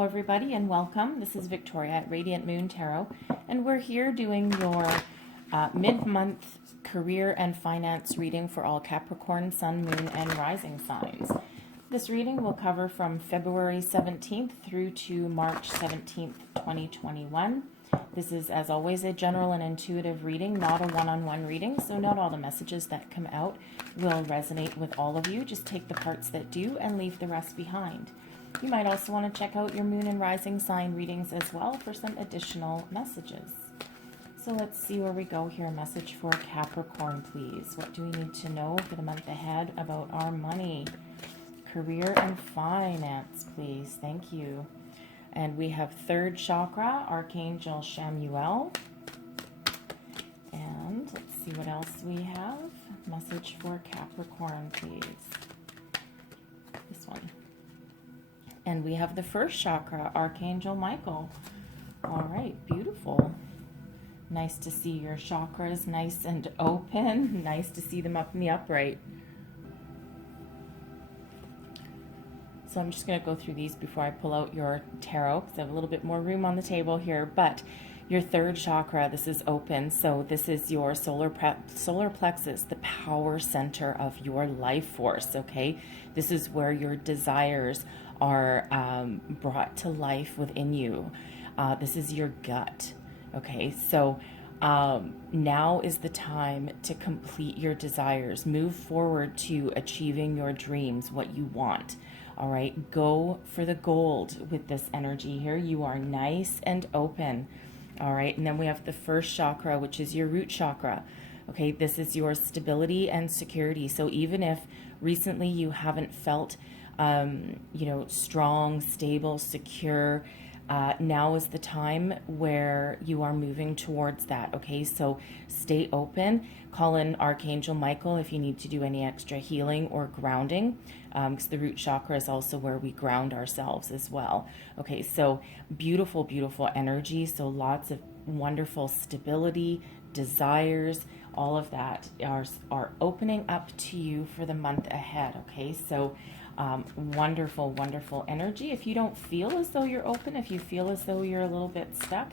Hello everybody and welcome. This is Victoria at Radiant Moon Tarot, and we're here doing your mid-month career and finance reading for all Capricorn, Sun, Moon, and Rising signs. This reading will cover from February 17th through to March 17th, 2021. This is, as always, a general and intuitive reading, not a one-on-one reading, so not all the messages that come out will resonate with all of you. Just take the parts that do and leave the rest behind. You might also want to check out your moon and rising sign readings as well for some additional messages. So let's see where we go here. A message for Capricorn, please. What do we need to know for the month ahead about our money, career, and finance, please? Thank you. And we have third chakra, Archangel Chamuel. And let's see what else we have. Message for Capricorn, please. This one. And we have the first chakra, Archangel Michael. All right, beautiful. Nice to see your chakras nice and open. Nice to see them up in the upright. So I'm just going to go through these before I pull out your tarot, because I have a little bit more room on the table here. But your third chakra, this is open. So this is your solar plexus, the power center of your life force, okay? This is where your desires are brought to life within you. This is your gut, okay? So now is the time to complete your desires. Move forward to achieving your dreams, what you want. All right, go for the gold with this energy here. You are nice and open. All right, and then we have the first chakra, which is your root chakra. Okay, this is your stability and security. So even if recently you haven't felt, strong, stable, secure, now is the time where you are moving towards that, okay? So stay open. Call in Archangel Michael if you need to do any extra healing or grounding, because the root chakra is also where we ground ourselves as well. Okay, so beautiful, beautiful energy. So lots of wonderful stability, desires, all of that are opening up to you for the month ahead, okay? So wonderful, wonderful energy. If you don't feel as though you're open, if you feel as though you're a little bit stuck,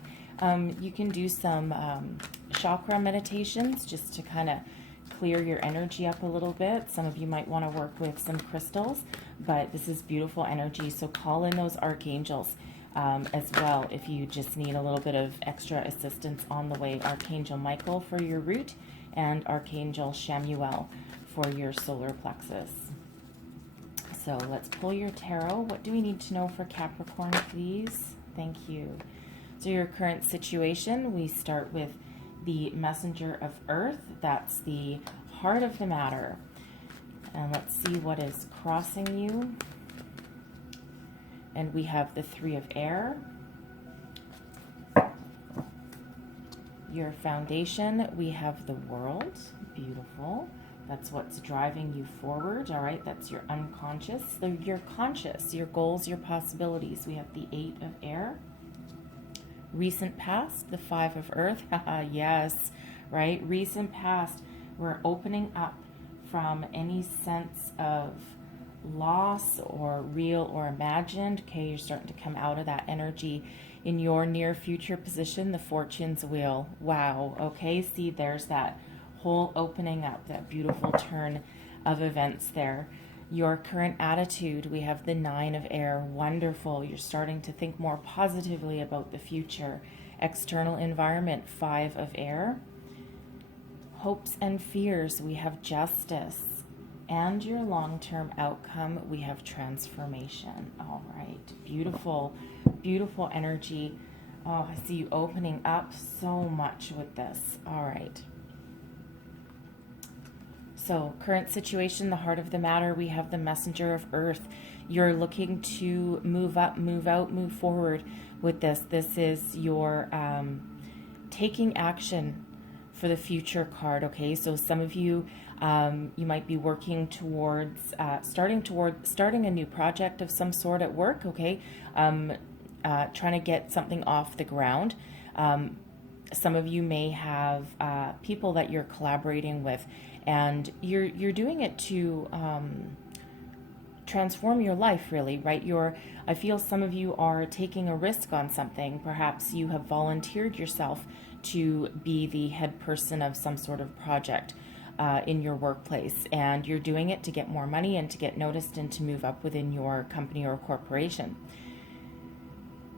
you can do some chakra meditations just to kind of clear your energy up a little bit. Some of you might want to work with some crystals, but this is beautiful energy. So call in those archangels as well if you just need a little bit of extra assistance on the way. Archangel Michael for your root and Archangel Chamuel for your solar plexus. So let's pull your tarot. What do we need to know for Capricorn, please? Thank you. So your current situation, we start with the messenger of earth. That's the heart of the matter. And let's see what is crossing you. And we have the three of air. Your foundation, we have the world. Beautiful. That's what's driving you forward, all right? That's your unconscious. So your conscious, your goals, your possibilities. We have the 8 of air. Recent past, the 5 of earth. Yes, right? Recent past, we're opening up from any sense of loss or real or imagined. Okay, you're starting to come out of that energy. In your near future position, the fortune's wheel. Wow, okay, see, there's that whole opening up, that beautiful turn of events there. Your current attitude, we have the 9 of air. Wonderful. You're starting to think more positively about the future. External environment, 5 of air. Hopes and fears, we have justice. And your long-term outcome, we have transformation. All right. Beautiful, beautiful energy. Oh, I see you opening up so much with this. All right. So current situation, the heart of the matter, we have the messenger of earth. You're looking to move up, move out, move forward with this. This is your taking action for the future card, okay? So some of you, you might be working towards starting a new project of some sort at work, okay? Trying to get something off the ground. Some of you may have people that you're collaborating with, and you're doing it to transform your life, really, right? I feel some of you are taking a risk on something. Perhaps you have volunteered yourself to be the head person of some sort of project in your workplace, and you're doing it to get more money and to get noticed and to move up within your company or corporation.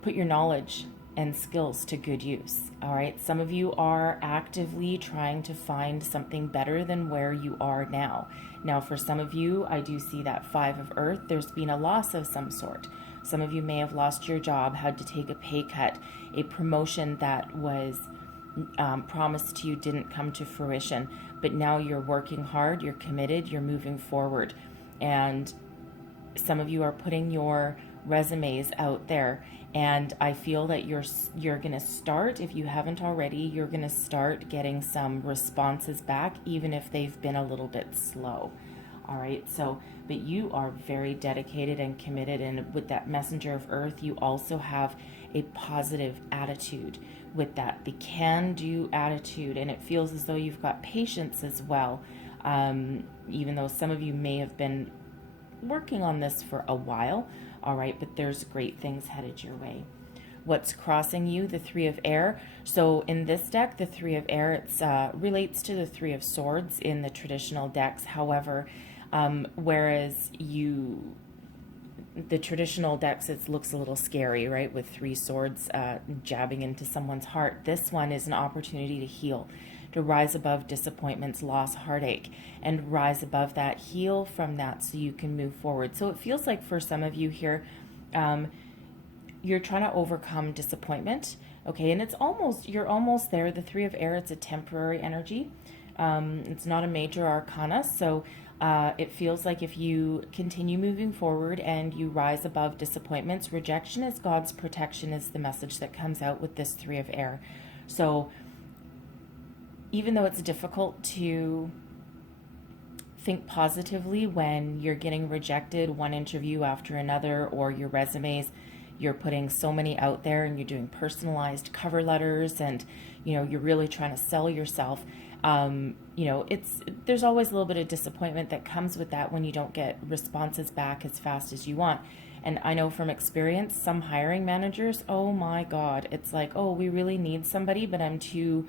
Put your knowledge and skills to good use. All right. Some of you are actively trying to find something better than where you are now. Now, for some of you, I do see that 5 of Earth. There's been a loss of some sort. Some of you may have lost your job, had to take a pay cut, a promotion that was promised to you didn't come to fruition, but now you're working hard, you're committed, you're moving forward. And some of you are putting your resumes out there, and I feel that you're going to start, if you haven't already, you're going to start getting some responses back, even if they've been a little bit slow. All right, so, but you are very dedicated and committed, and with that messenger of Earth, you also have a positive attitude with that, the can-do attitude, and it feels as though you've got patience as well, even though some of you may have been working on this for a while. All right, but there's great things headed your way. What's crossing you? The 3 of Air. So in this deck, the 3 of Air, it's relates to the 3 of Swords in the traditional decks. However, whereas the traditional decks, it looks a little scary, right? With 3 swords jabbing into someone's heart. This one is an opportunity to heal, to rise above disappointments, loss, heartache, and rise above that, heal from that so you can move forward. So it feels like for some of you here, you're trying to overcome disappointment, okay? And you're almost there. The 3 of Air, it's a temporary energy. It's not a major arcana, so it feels like if you continue moving forward and you rise above disappointments, rejection is God's protection is the message that comes out with this 3 of Air. So even though it's difficult to think positively when you're getting rejected one interview after another, or your resumes, you're putting so many out there and you're doing personalized cover letters, and you're really trying to sell yourself, there's always a little bit of disappointment that comes with that when you don't get responses back as fast as you want. And I know from experience, some hiring managers, oh my God, it's like, oh, we really need somebody, but I'm too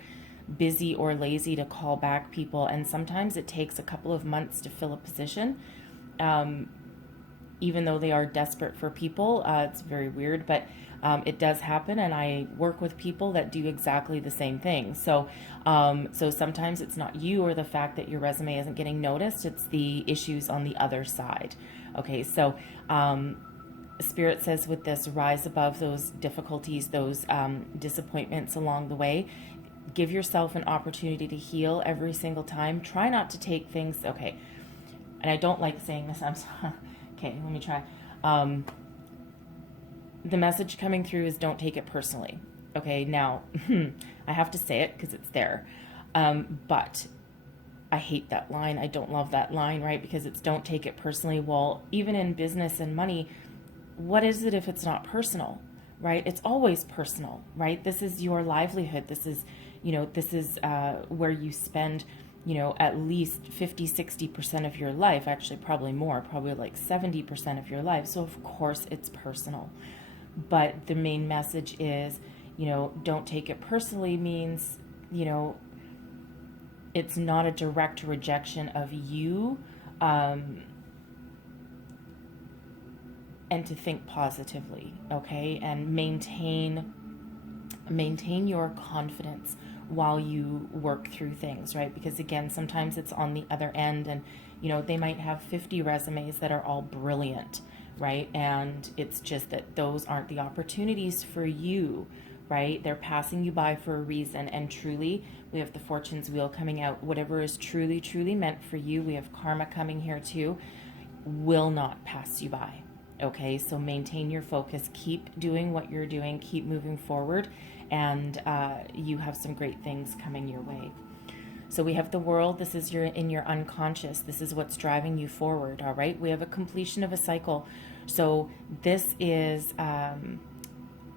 busy or lazy to call back people. And sometimes it takes a couple of months to fill a position, even though they are desperate for people. It's very weird, but it does happen, and I work with people that do exactly the same thing. So sometimes it's not you or the fact that your resume isn't getting noticed, it's the issues on the other side. Okay, so Spirit says with this, rise above those difficulties, those disappointments along the way. Give yourself an opportunity to heal every single time. Try not to take things, okay, and I don't like saying this, I'm sorry. Okay, let me try. The message coming through is don't take it personally. Okay, now, I have to say it because it's there. But I hate that line. I don't love that line, right? Because it's don't take it personally. Well, even in business and money, what is it if it's not personal, right? It's always personal, right? This is your livelihood. This is where you spend, at least 50-60% of your life, actually probably more, probably like 70% of your life. So of course it's personal. But the main message is, don't take it personally means, it's not a direct rejection of you, and to think positively, okay? And maintain your confidence while you work through things, right? Because again, sometimes it's on the other end, and they might have 50 resumes that are all brilliant, right? And it's just that those aren't the opportunities for you, right? They're passing you by for a reason. And truly, we have the Fortune's Wheel coming out. Whatever is truly, truly meant for you, we have karma coming here too, will not pass you by. Okay, so maintain your focus, keep doing what you're doing, keep moving forward, and you have some great things coming your way. So we have the World. This is in your unconscious. This is what's driving you forward, all right? We have a completion of a cycle. So this is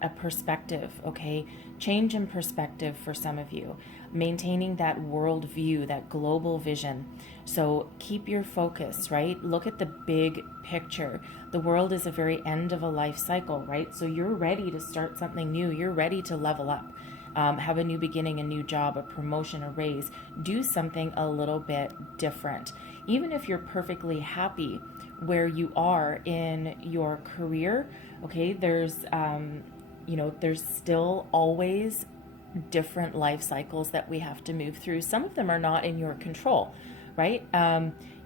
a perspective, okay? Change in perspective for some of you. Maintaining that world view, that global vision. So keep your focus, right? Look at the big picture. The world is a very end of a life cycle, right? So you're ready to start something new. You're ready to level up. Have a new beginning, a new job, a promotion, a raise. Do something a little bit different. Even if you're perfectly happy where you are in your career, okay, there's still always different life cycles that we have to move through. Some of them are not in your control, right?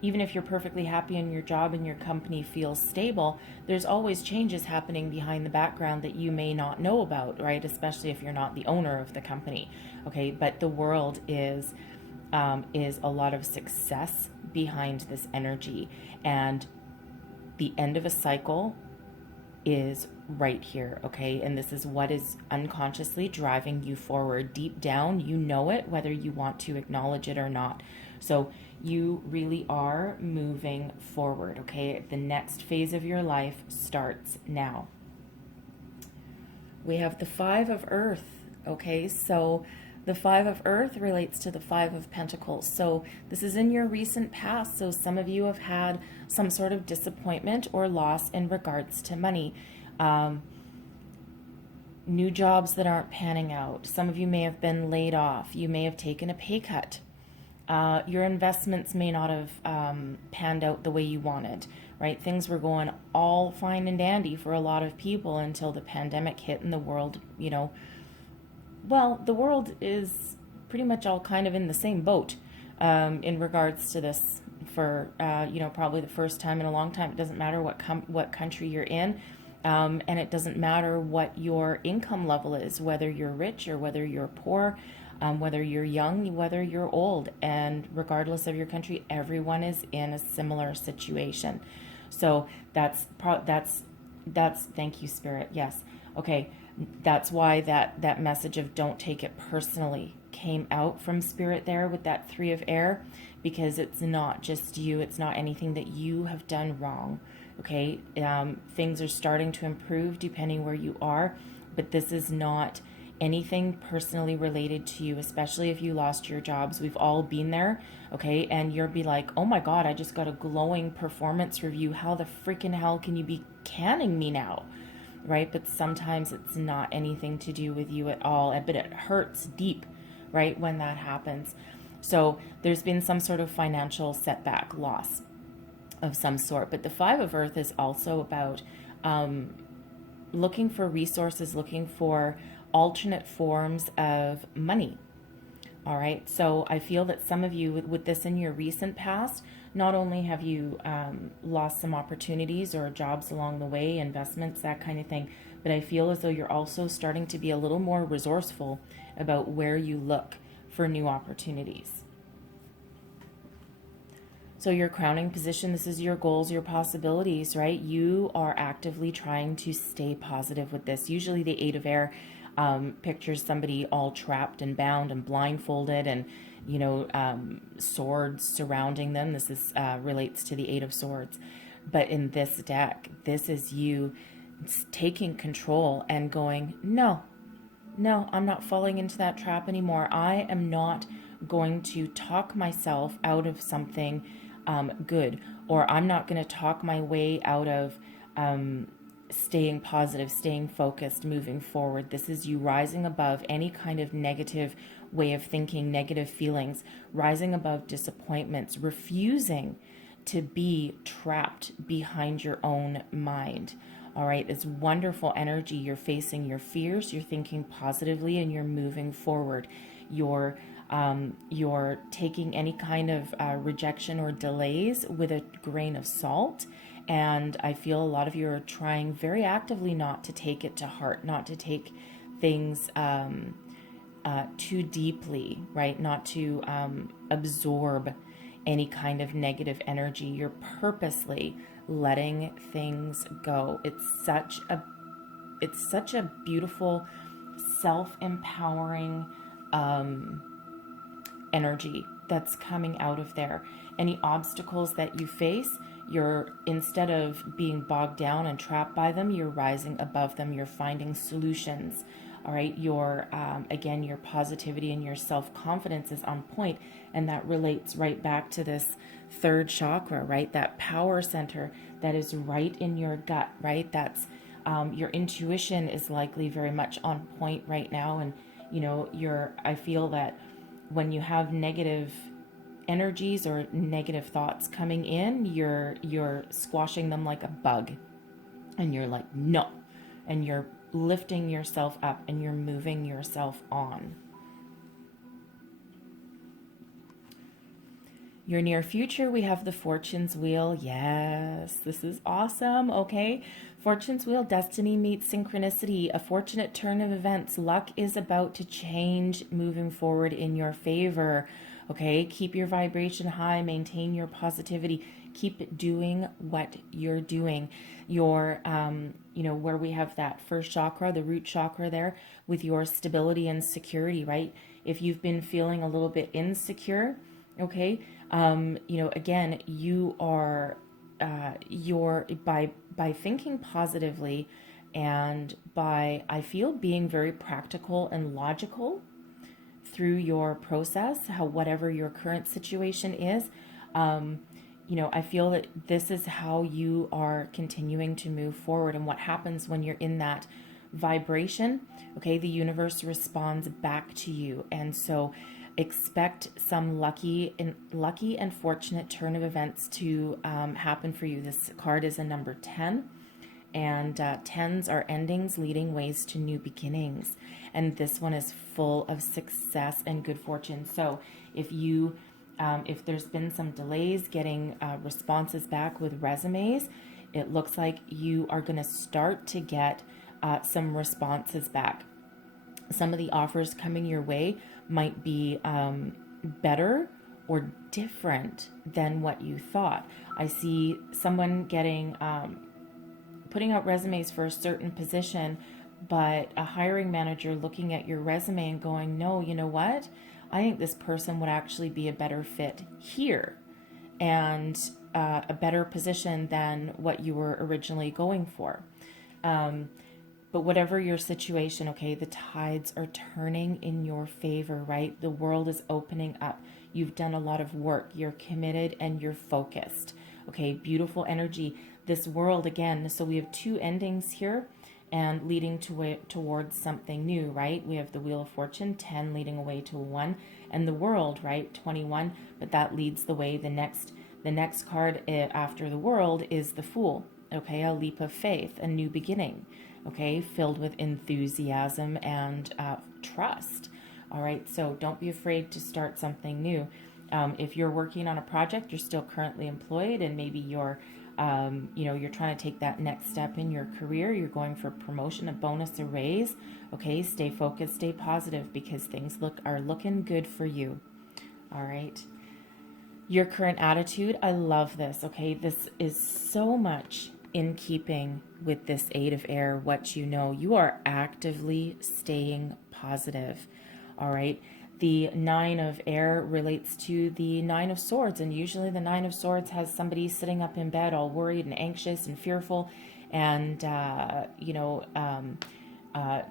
Even if you're perfectly happy in your job and your company feels stable, there's always changes happening behind the background that you may not know about, right? Especially if you're not the owner of the company, okay? But the world is a lot of success behind this energy, and the end of a cycle is right here, okay? And this is what is unconsciously driving you forward. Deep down, you know it, whether you want to acknowledge it or not. So you really are moving forward, okay? The next phase of your life starts now. We have the Five of Earth, okay? So the Five of Earth relates to the Five of Pentacles. So this is in your recent past. So some of you have had some sort of disappointment or loss in regards to money. New jobs that aren't panning out. Some of you may have been laid off. You may have taken a pay cut. Your investments may not have panned out the way you wanted, right? Things were going all fine and dandy for a lot of people until the pandemic hit and the world, the world is pretty much all kind of in the same boat in regards to this for, probably the first time in a long time. It doesn't matter what country you're in, and it doesn't matter what your income level is, whether you're rich or whether you're poor, whether you're young, whether you're old, and regardless of your country, everyone is in a similar situation. So that's thank you, Spirit. Yes. Okay. That's why that message of don't take it personally came out from Spirit there with that Three of Air, because it's not just you. It's not anything that you have done wrong. Okay. Things are starting to improve depending where you are, but this is not anything personally related to you, especially if you lost your jobs. We've all been there, okay? And you'll be like, oh my God, I just got a glowing performance review. How the freaking hell can you be canning me now, right? But sometimes it's not anything to do with you at all, but it hurts deep, right, when that happens. So there's been some sort of financial setback, loss of some sort. But the Five of Earth is also about looking for resources, looking for alternate forms of money. All right. So I feel that some of you with this in your recent past, not only have you lost some opportunities or jobs along the way, investments, that kind of thing, but I feel as though you're also starting to be a little more resourceful about where you look for new opportunities. So your crowning position, this is your goals, your possibilities, right? You are actively trying to stay positive with this. Usually the Eight of Air pictures somebody all trapped and bound and blindfolded and, swords surrounding them. This is relates to the Eight of Swords. But in this deck, this is you taking control and going, no, I'm not falling into that trap anymore. I am not going to talk myself out of something good, or I'm not going to talk my way out of staying positive, staying focused, moving forward. This is you rising above any kind of negative way of thinking, negative feelings, rising above disappointments, refusing to be trapped behind your own mind. All right, it's wonderful energy. You're facing your fears, you're thinking positively, and you're moving forward. You're taking any kind of rejection or delays with a grain of salt. And I feel a lot of you are trying very actively not to take it to heart, not to take things too deeply, right? Not to absorb any kind of negative energy. You're purposely letting things go. It's such a beautiful, self-empowering energy that's coming out of there. Any obstacles that you face, you're, instead of being bogged down and trapped by them, you're rising above them. You're finding solutions. All right. Your, again, your positivity and your self-confidence is on point. And that relates right back to this third chakra, right? That power center that is right in your gut, right? That's, your intuition is likely very much on point right now. And, you know, I feel that when you have negative energies or negative thoughts coming in, you're squashing them like a bug, and you're like, no, and you're lifting yourself up and you're moving yourself on. Your near future, we have the Fortune's Wheel. Yes, this is awesome. Okay. Fortune's Wheel, destiny meets synchronicity, a fortunate turn of events. Luck is about to change, moving forward in your favor. Okay. Keep your vibration high, maintain your positivity, keep doing what you're doing. Your, you know, where we have that first chakra, the root chakra there, with your stability and security, right? If you've been feeling a little bit insecure, okay, you know, again, you are, by thinking positively and by, I feel, being very practical and logical through your process, whatever your current situation is, you know, I feel that this is how you are continuing to move forward. And what happens when you're in that vibration, okay, the universe responds back to you. And so expect some lucky and fortunate turn of events to happen for you. This card is a number 10, and 10s are endings leading ways to new beginnings. And this one is full of success and good fortune. So if you if there's been some delays getting responses back with resumes, it looks like you are going to start to get some responses back. Some of the offers coming your way might be better or different than what you thought. I see someone getting, putting out resumes for a certain position, but a hiring manager looking at your resume and going, no, you know what? I think this person would actually be a better fit here, and a better position than what you were originally going for. But whatever your situation, okay, the tides are turning in your favor, right? The world is opening up. You've done a lot of work. You're committed and you're focused. Okay, beautiful energy. This world, again, so we have two endings here and leading towards something new, right? We have the Wheel of Fortune, 10 leading away to 1, and the World, right, 21, but that leads the way. The next card after the World is the Fool, okay, a leap of faith, a new beginning, okay, filled with enthusiasm and trust. All right, so don't be afraid to start something new. If you're working on a project, you're still currently employed, and maybe you're you know, you're trying to take that next step in your career, you're going for promotion, a bonus, a raise, okay, stay focused, stay positive, because things are looking good for you. All right, your current attitude, I love this, okay, this is so much in keeping with this 8 of air. What you know, you are actively staying positive. All right, the 9 of air relates to the 9 of swords, and usually the 9 of swords has somebody sitting up in bed all worried and anxious and fearful and you know,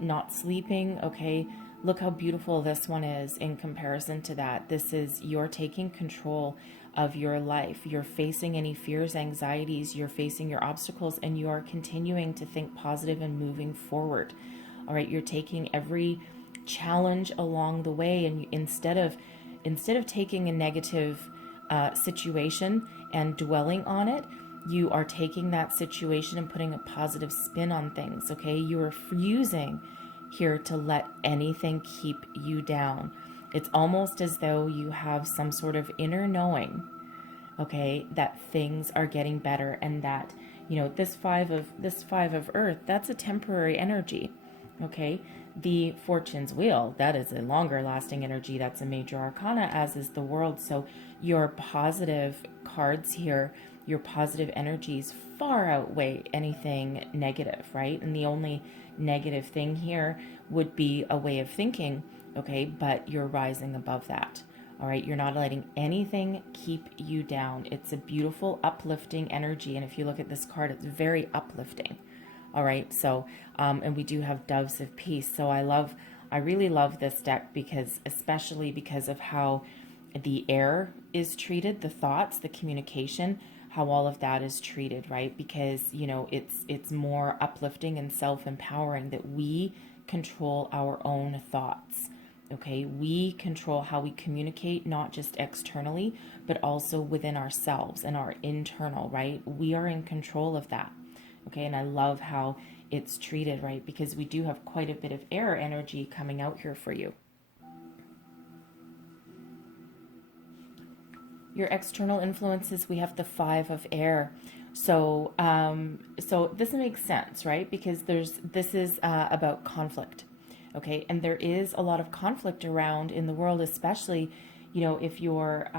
not sleeping. Okay, look how beautiful this one is in comparison to that. This is, you're taking control of your life. You're facing any fears, anxieties, you're facing your obstacles, and you are continuing to think positive and moving forward. All right, you're taking every challenge along the way, and instead of taking a negative situation and dwelling on it, you are taking that situation and putting a positive spin on things. Okay, you are refusing here to let anything keep you down. It's almost as though you have some sort of inner knowing, okay, that things are getting better, and that, you know, this five of earth, that's a temporary energy. Okay, the Fortune's Wheel, that is a longer lasting energy. That's a major arcana, as is the World. So your positive cards here, your positive energies far outweigh anything negative, right? And the only negative thing here would be a way of thinking, okay, but you're rising above that. All right, you're not letting anything keep you down. It's a beautiful, uplifting energy. And if you look at this card, it's very uplifting. All right, so, and we do have doves of peace. So I really love this deck because, especially because of how the air is treated, the thoughts, the communication, how all of that is treated, right? Because, you know, it's more uplifting and self-empowering that we control our own thoughts. Okay, we control how we communicate, not just externally, but also within ourselves and our internal, right? We are in control of that. Okay, and I love how it's treated, right? Because we do have quite a bit of air energy coming out here for you. Your external influences, we have the 5 of air. So, so this makes sense, right? Because this is about conflict. Okay, and there is a lot of conflict around in the world, especially, you know, if you're,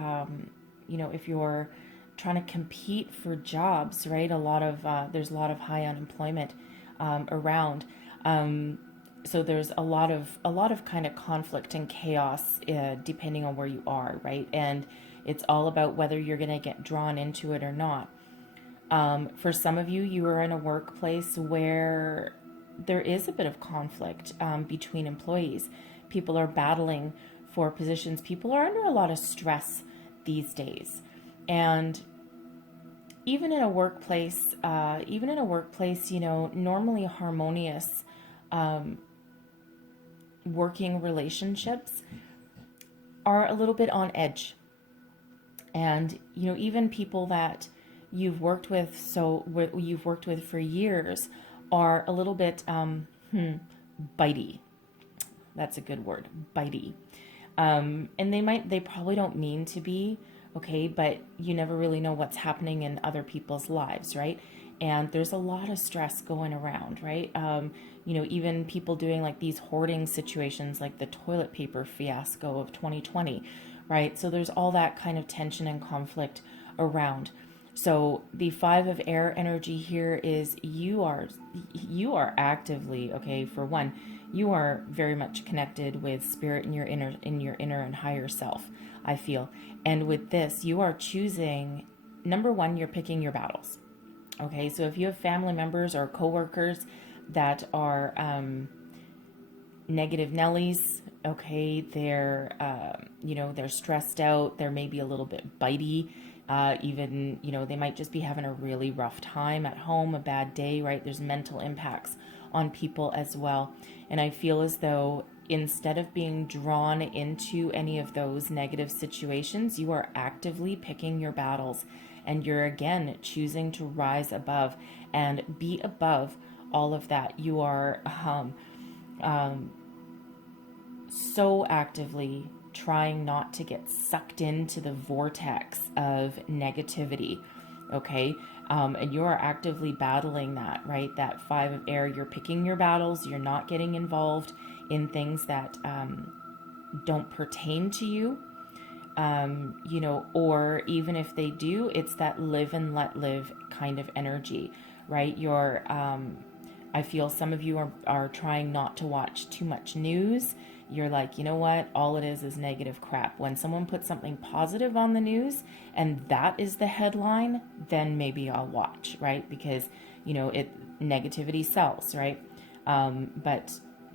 if you're trying to compete for jobs, right? There's a lot of high unemployment around. So there's a lot of kind of conflict and chaos depending on where you are, right? And it's all about whether you're going to get drawn into it or not. For some of you, you are in a workplace where there is a bit of conflict between employees. People are battling for positions. People are under a lot of stress these days. And even in a workplace, you know, normally harmonious working relationships are a little bit on edge. And, you know, even people that you've worked with for years are a little bit bitey. That's a good word, bitey. And they probably don't mean to be, okay, but you never really know what's happening in other people's lives, right? And there's a lot of stress going around, right? You know, even people doing like these hoarding situations, like the toilet paper fiasco of 2020, right? So there's all that kind of tension and conflict around. So the 5 of air energy here is you are actively, okay, for one, you are very much connected with spirit in your inner and higher self, I feel. And with this, you are choosing, number one, you're picking your battles. Okay, so if you have family members or coworkers that are negative Nellies, okay, they're they're stressed out, they're maybe a little bit bitey. Even, you know, they might just be having a really rough time at home, a bad day, right? There's mental impacts on people as well. And I feel as though instead of being drawn into any of those negative situations, you are actively picking your battles and you're again choosing to rise above and be above all of that. You are so actively trying not to get sucked into the vortex of negativity, okay? And you are actively battling that, right? That 5 of air, you're picking your battles, you're not getting involved in things that don't pertain to you, you know, or even if they do, it's that live and let live kind of energy, right? You're, I feel some of you are trying not to watch too much news. You're like, you know what? All it is negative crap. When someone puts something positive on the news and that is the headline, then maybe I'll watch, right? Because, you know, negativity sells, right? But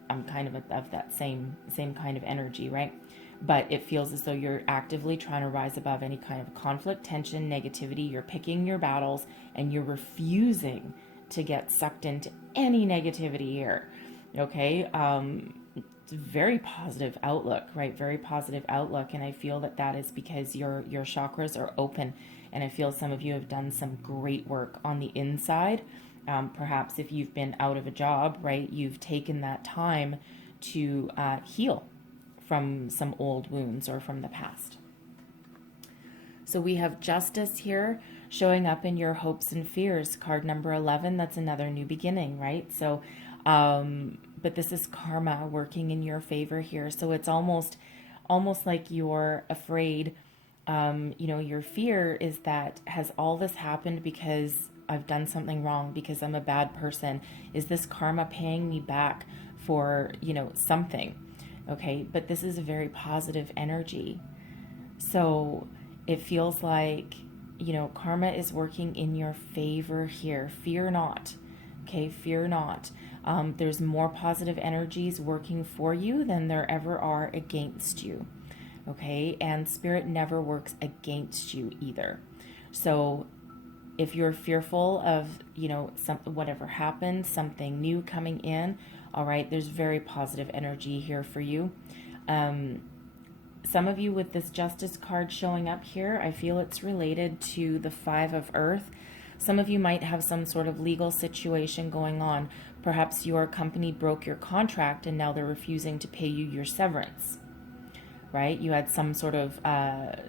I'm kind of that same kind of energy, right? But it feels as though you're actively trying to rise above any kind of conflict, tension, negativity. You're picking your battles and you're refusing to get sucked into any negativity here, okay? It's a very positive outlook, right? Very positive outlook. And I feel that is because your chakras are open. And I feel some of you have done some great work on the inside. Perhaps if you've been out of a job, right, you've taken that time to heal from some old wounds or from the past. So we have justice here showing up in your hopes and fears. Card number 11, that's another new beginning, right? So, but this is karma working in your favor here. So it's almost like you're afraid, you know, your fear is that has all this happened because I've done something wrong, because I'm a bad person? Is this karma paying me back for, you know, something? Okay, but this is a very positive energy. So it feels like, you know, karma is working in your favor here. Fear not. Okay, fear not. There's more positive energies working for you than there ever are against you. Okay, and spirit never works against you either. So if you're fearful of, you know, whatever happens, something new coming in, all right, there's very positive energy here for you. Some of you with this Justice card showing up here, I feel it's related to the Five of Earth. Some of you might have some sort of legal situation going on. Perhaps your company broke your contract and now they're refusing to pay you your severance, right? You had some sort of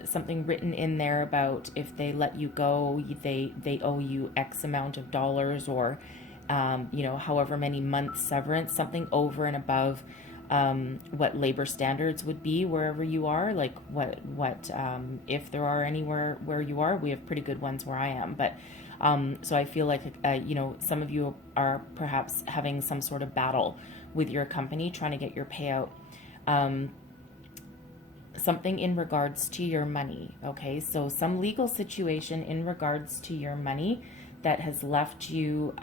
something written in there about if they let you go, they owe you X amount of dollars, or you know, however many months severance, something over and above what labor standards would be wherever you are. Like what if there are anywhere where you are, we have pretty good ones where I am. But so I feel like you know, some of you are perhaps having some sort of battle with your company trying to get your payout. Something in regards to your money, okay? So some legal situation in regards to your money that has left you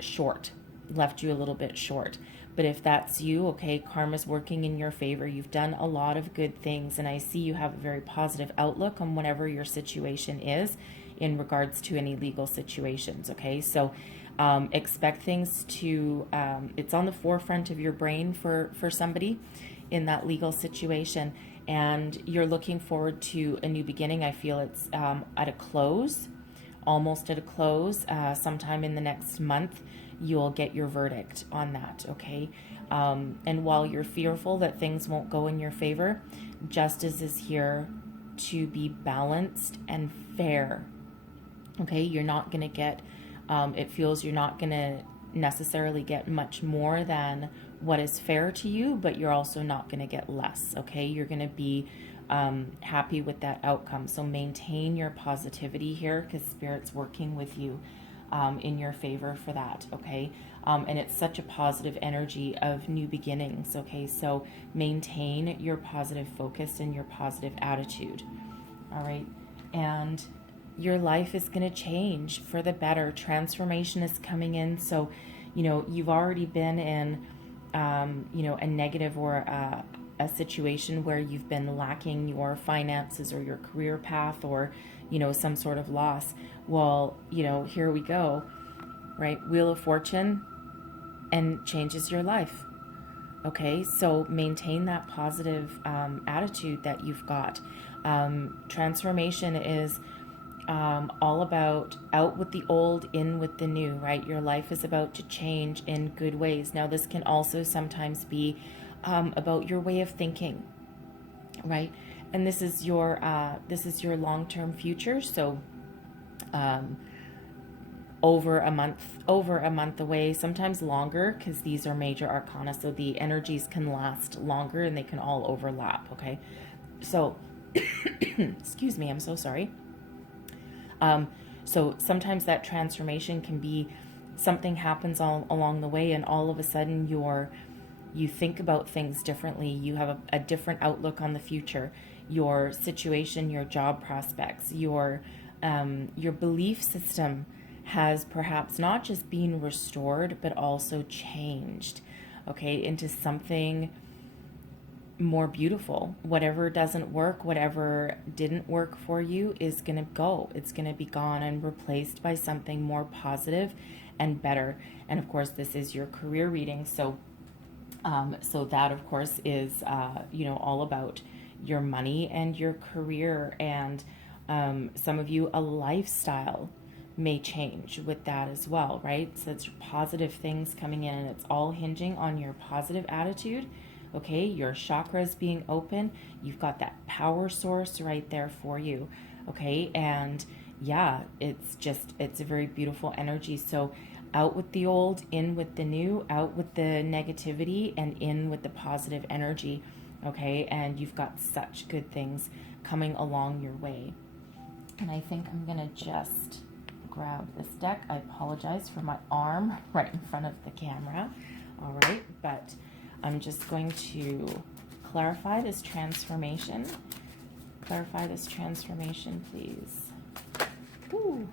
short, left you a little bit short. But if that's you, okay, karma's working in your favor. You've done a lot of good things, and I see you have a very positive outlook on whatever your situation is in regards to any legal situations, okay? So expect things to, it's on the forefront of your brain for somebody in that legal situation, and you're looking forward to a new beginning. I feel it's at a close, almost at a close. Sometime in the next month, you'll get your verdict on that, okay? And while you're fearful that things won't go in your favor, justice is here to be balanced and fair, okay? You're not going to get, it feels you're not going to necessarily get much more than what is fair to you, but you're also not going to get less, okay? You're going to be happy with that outcome. So maintain your positivity here, because Spirit's working with you in your favor for that, okay? And it's such a positive energy of new beginnings, okay? So maintain your positive focus and your positive attitude, all right? And your life is going to change for the better. Transformation is coming in. So, you know, you've already been in you know, a negative or a situation where you've been lacking your finances or your career path, or, you know, some sort of loss. Well, you know, here we go, right? Wheel of Fortune, and changes your life. Okay, so maintain that positive attitude that you've got. Transformation is all about out with the old, in with the new, right? Your life is about to change in good ways. Now, this can also sometimes be about your way of thinking, right? And this is your long-term future. So over a month away, sometimes longer, because these are major arcana, so the energies can last longer and they can all overlap, okay? So excuse me, I'm so sorry. So sometimes that transformation can be something happens all along the way, and all of a sudden you think about things differently. You have a different outlook on the future, your situation, your job prospects, your belief system has perhaps not just been restored, but also changed, okay, into something more beautiful. Whatever doesn't work, whatever didn't work for you is going to go. It's going to be gone and replaced by something more positive and better. And of course, this is your career reading. So that of course is, you know, all about your money and your career. And some of you, a lifestyle may change with that as well, right? So it's positive things coming in, and it's all hinging on your positive attitude. Okay, your chakras being open, you've got that power source right there for you. Okay, and yeah, it's a very beautiful energy. So out with the old, in with the new, out with the negativity and in with the positive energy. Okay, and you've got such good things coming along your way. And I think I'm gonna just grab this deck. I apologize for my arm right in front of the camera. All right, but I'm just going to clarify this transformation Clarify this transformation, please. Ooh.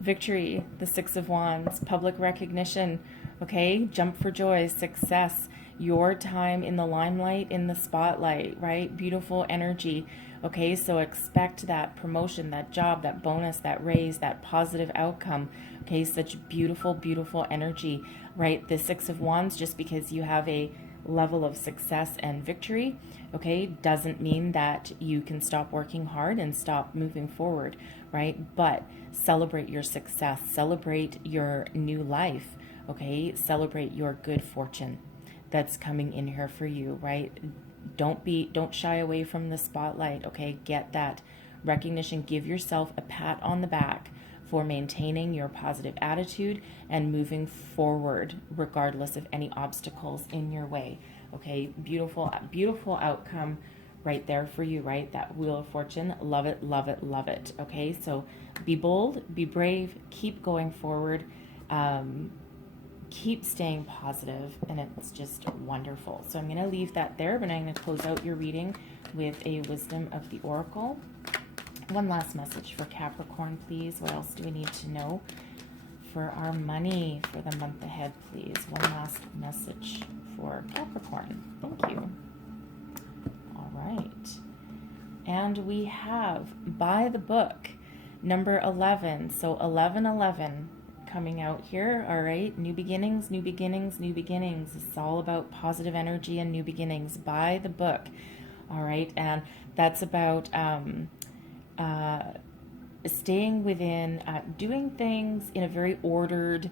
Victory, the Six of Wands, public recognition, okay? Jump for joy, success, your time in the limelight, in the spotlight, right? Beautiful energy, okay? So expect that promotion, that job, that bonus, that raise, that positive outcome, okay? Such beautiful, beautiful energy, right? The Six of Wands, just because you have a level of success and victory, okay, doesn't mean that you can stop working hard and stop moving forward, right? But celebrate your success, celebrate your new life, okay? Celebrate your good fortune that's coming in here for you, right? Don't shy away from the spotlight, okay? Get that recognition. Give yourself a pat on the back for maintaining your positive attitude and moving forward regardless of any obstacles in your way, okay? Beautiful, beautiful outcome right there for you, right? That Wheel of Fortune. Love it, love it, love it, okay? So be bold, be brave, keep going forward, keep staying positive, and it's just wonderful. So I'm going to leave that there, but I'm going to close out your reading with a Wisdom of the Oracle. One last message for Capricorn, please. What else do we need to know for our money for the month ahead, please? One last message for Capricorn. Thank you. All right. And we have By the Book, number 11. So 1111 coming out here. All right. New beginnings, new beginnings, new beginnings. It's all about positive energy and new beginnings. By the Book. All right. And that's about staying within, doing things in a very ordered,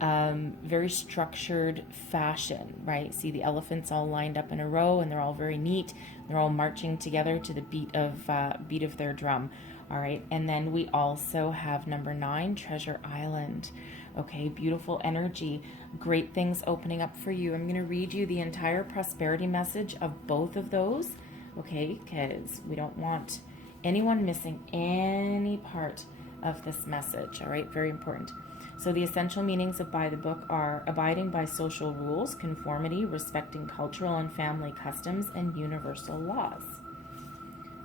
very structured fashion, right? See the elephants all lined up in a row, and they're all very neat. They're all marching together to the beat of their drum. All right, and then we also have number 9, Treasure Island. Okay, beautiful energy, great things opening up for you. I'm going to read you the entire prosperity message of both of those, okay, because we don't want anyone missing any part of this message. All right, very important. So the essential meanings of By the Book are abiding by social rules, conformity, respecting cultural and family customs, and universal laws.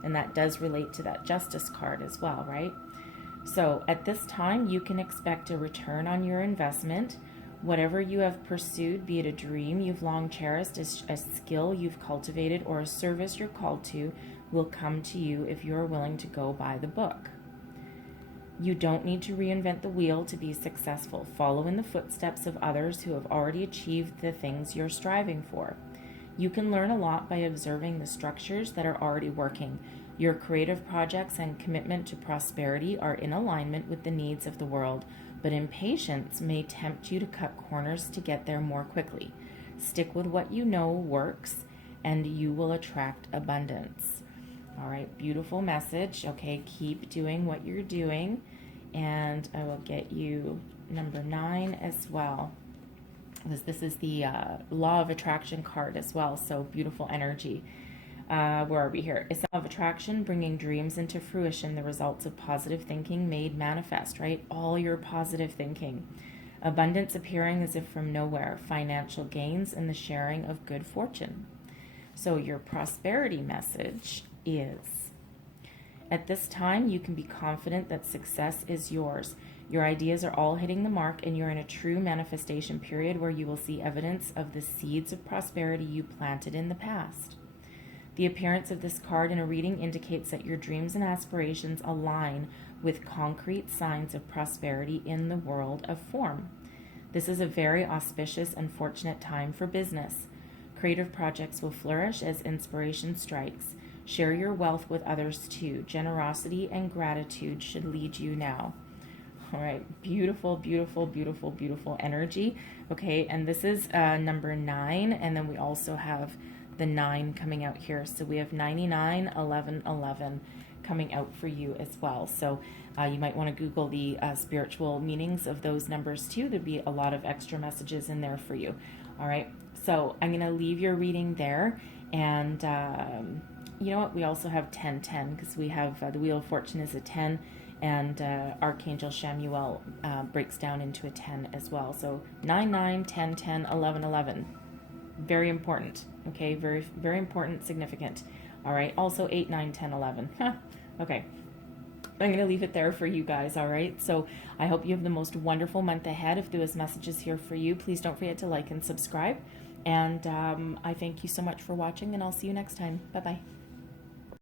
And that does relate to that Justice card as well, right? So at this time, you can expect a return on your investment. Whatever you have pursued, be it a dream you've long cherished, a skill you've cultivated, or a service you're called to, will come to you if you're willing to go by the book. You don't need to reinvent the wheel to be successful. Follow in the footsteps of others who have already achieved the things you're striving for. You can learn a lot by observing the structures that are already working. Your creative projects and commitment to prosperity are in alignment with the needs of the world, but impatience may tempt you to cut corners to get there more quickly. Stick with what you know works, and you will attract abundance. All right, beautiful message. Okay, keep doing what you're doing, and I will get you number 9 as well, because this is the Law of Attraction card as well, so beautiful energy. Where are we here? It's Law of Attraction, bringing dreams into fruition, the results of positive thinking made manifest, right? All your positive thinking. Abundance appearing as if from nowhere, financial gains, and the sharing of good fortune. So your prosperity message is, at this time, you can be confident that success is yours. Your ideas are all hitting the mark, and you're in a true manifestation period where you will see evidence of the seeds of prosperity you planted in the past. The appearance of this card in a reading indicates that your dreams and aspirations align with concrete signs of prosperity in the world of form. This is a very auspicious and fortunate time for business. Creative projects will flourish as inspiration strikes. Share your wealth with others too. Generosity and gratitude should lead you now. All right, beautiful, beautiful, beautiful, beautiful energy. Okay, and this is number 9, and then we also have the 9 coming out here. So we have 99, 11, 11 coming out for you as well. So you might want to Google the spiritual meanings of those numbers too. There'd be a lot of extra messages in there for you. All right, so I'm going to leave your reading there, and you know what? We also have 10, 10, because we have the Wheel of Fortune is a 10, and Archangel Shamuel breaks down into a 10 as well. So 9, 9, 10, 10, 11, 11. Very important. Okay, very, very important, significant. All right, also 8, 9, 10, 11. Okay, I'm going to leave it there for you guys, all right? So I hope you have the most wonderful month ahead. If there was messages here for you, please don't forget to like and subscribe. And I thank you so much for watching, and I'll see you next time. Bye-bye.